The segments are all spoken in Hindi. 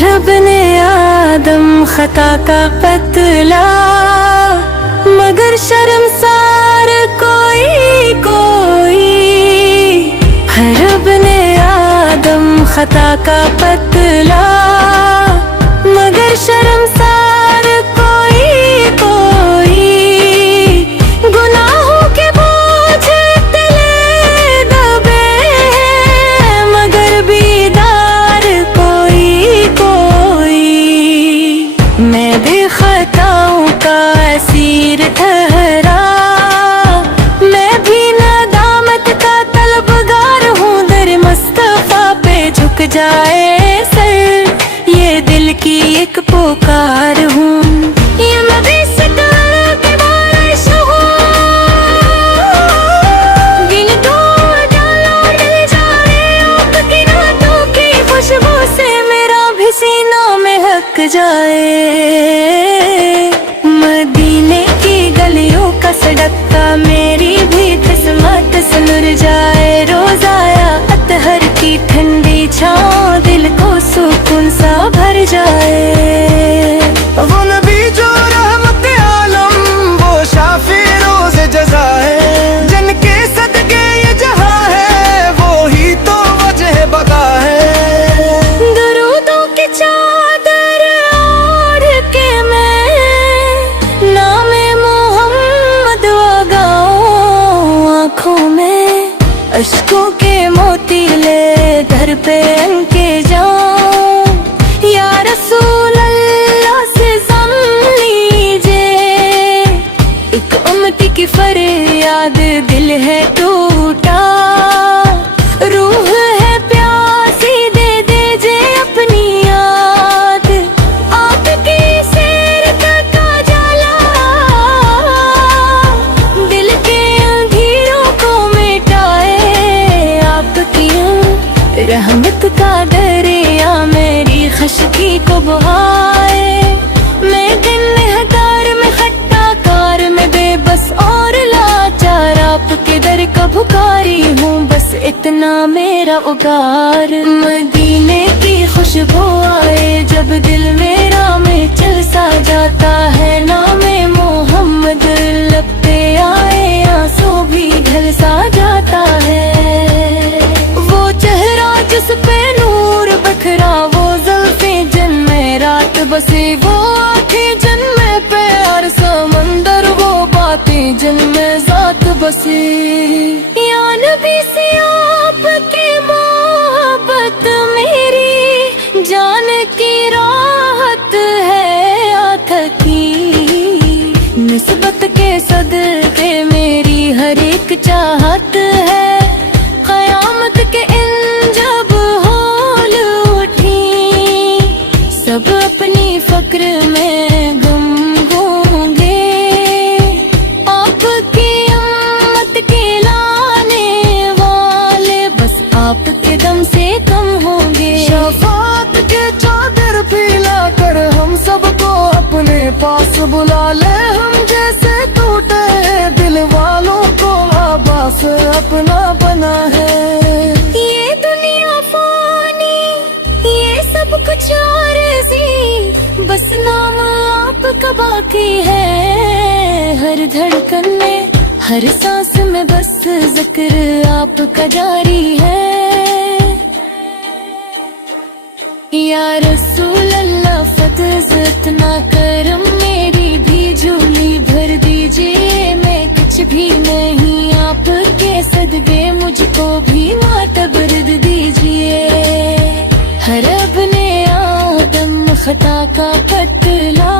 रब ने आदम खता का पतला, मगर शर्मसार कोई कोई। रब ने आदम खता का पतला, मगर शर्मसार कोई कोई। गुनाहों के बोझ तले दबे हैं, मगर बीदार कोई कोई। मैं बेखताओं का असीर ठहरा, मैं भी नदामत का तलबगार हूँ। दर मुस्तफा पे झुक जाए सर, ये दिल की एक पुकार हूँ। ये मैं भी सितारों के बारिश हूँ, गिन दो उजालों मिल जाए आपकी रातों की खुशबू से, मेरा भी सीना में हक जाए। मदीने की गलियों का सड़कता मेरी भी किस्मत सुलझ जाए। रोज आया अतहर की ठंडी छाँव, दिल को सुकून सा भर जाए। वो नबी जो रहमत आलम, वो शाफी रोज जज़ा है। जिनके सदके ये जहां है, वो ही तो वजह बका है। दरूदों की चादर ओढ़ के मैं नामे मोहम्मद लगाऊं। आँखों में अश्कों के मोती ले दर पे अनके जाऊं। या रसूल अल्लाह से सम लीजिए, एक उम्मती की फरियाद, दिल है टूटा, रूह है प्यासी, दे दीजिए अपनी याद। आपकी सैर का जाला, दिल के अंधेरों को मिटाए। आपकी रहमत का दरिया मेरी खश्की को बहाए। मैं दिन में हकार में खट्टा कार में बेबस और लाचार, आपके दर का भुकारी हूँ, बस इतना मेरा उगार। मदीने की खुशबू आए जब दिल मेरा में चल सा जाता है। नामे मोहम्मद लब पे आए, आंसू भी ढल सा जाता है। वो चेहरा जिस पे नूर बखरा, वो ज़ुल्फ़े जिनमें रात बसी, वो आँखें जिनमें प्यार समंदर, वो बातें जिनमें ज़ात बसी। या नबी से आपकी मोहब्बत मेरी जान की राहत है आथकी। निस्बत के सदके मेरी हर एक चाहत है। क़यामत के इन जब होल उठी, सब अपनी फक्र में गुम होंगे। आपकी उम्मत के लाने वाले बस आपके दम से कम होंगे। शफाअत के चादर फैला कर हम सबको अपने पास बुला ले। हम जैसे टूटे दिल वालों को आबास अपना बना है। ये दुनिया फानी, ये सब कुछ आरज़ी, बस नाम आपका बाकी है। हर धड़कन में हर सांस में बस जिक्र आपका जारी है। या रसूल अल्लाह फज़ इतना करम, मेरी भी झोली भर दीजिए। मैं कुछ भी नहीं, आपके सदके मुझको भी मातबरद दीजिए। रब ने आदम खता का पतला,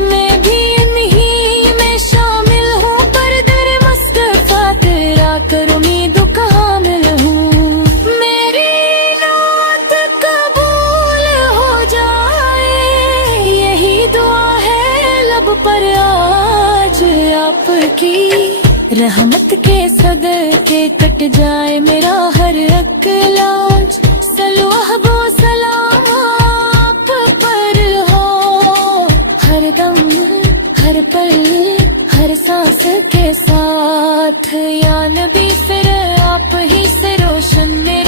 मैं भी इन्हीं में शामिल हूँ, पर दर मुस्तफा तेरा कर उम्मीद कामिल हूँ। मेरी नात कबूल हो जाए, यही दुआ है लब पर आज आपकी। रहमत के सदके कट जाए मेरा हर अकलाज। सलवाहबो सलाम आप पर हो, हर दम हर पल हर सांस के साथ। या नबी फिर आप ही से रोशन मेरे